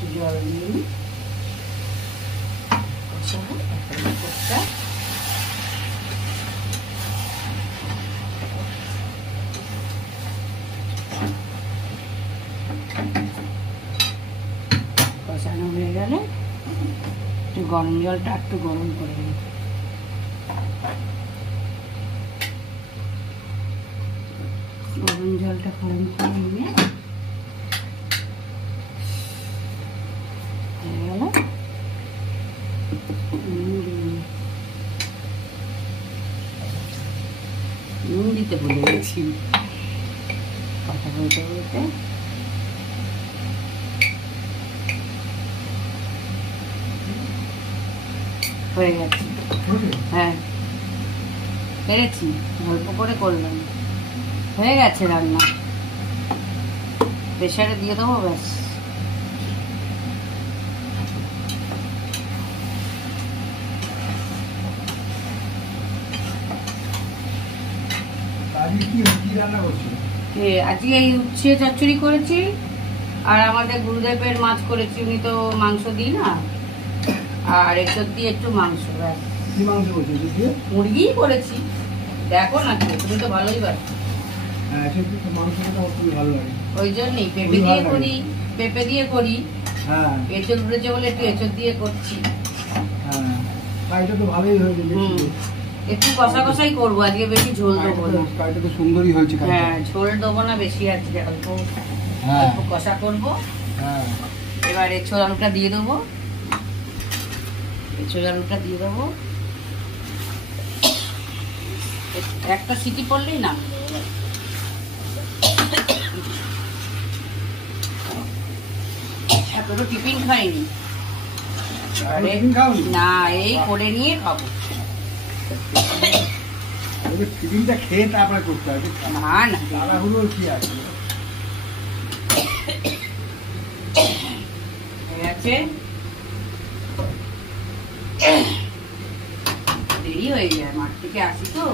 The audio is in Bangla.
একটু জল দিয়ে নিই, কষাবো কোপ্তা। কষানো হয়ে গেলে একটু গরম জলটা একটু গরম করে নিই। গরম জলটা গরম করে নিয়ে হয়ে গেল। নুন দিতে ভুলে গেছি কথা বলতে বলতে। হয়ে গেছে, হ্যাঁ পেরেছি, অল্প করে করলাম, হয়ে গেছে রান্না। প্রেসারে দিয়ে দেবো, ব্যাস। আজকে এই উচ্ছে চচ্চড়ি করেছি, আর আমাদের গুরুদেবের মাছ করেছি, উনি তো মাংস দিই না, আর এসব দিয়ে একটু মাংস, ব্যাস। মুরগি করেছি, দেখো না তুমি তো ভালোই পারো। ওই জন্যই পেঁপে দিয়ে করি, পেঁপে দিয়ে করি। এঁচড় উঠেছে বলে একটু এঁচড় দিয়ে করছি। একটু কষা কষাই করবো আজকে, বেশি ঝোল দেবো না। সুন্দরই হয়েছে। হ্যাঁ, ঝোল দেবো না বেশি, আজকে অল্প অল্প কষা করবো। এবার এঁচড় আলুটা দিয়ে দেবো, এঁচড় আলুটা দিয়ে দেবো, একটা সিটি পড়লেই না। এখনো টিফিন খাইনি না, এই করে নিয়ে খাবো। টিফিনটা খেয়ে তারপরে করতে হবে, না না তাড়াহুড়ো কি আছে। দেরি হয়ে যায়, মাঠ থেকে আসি তো।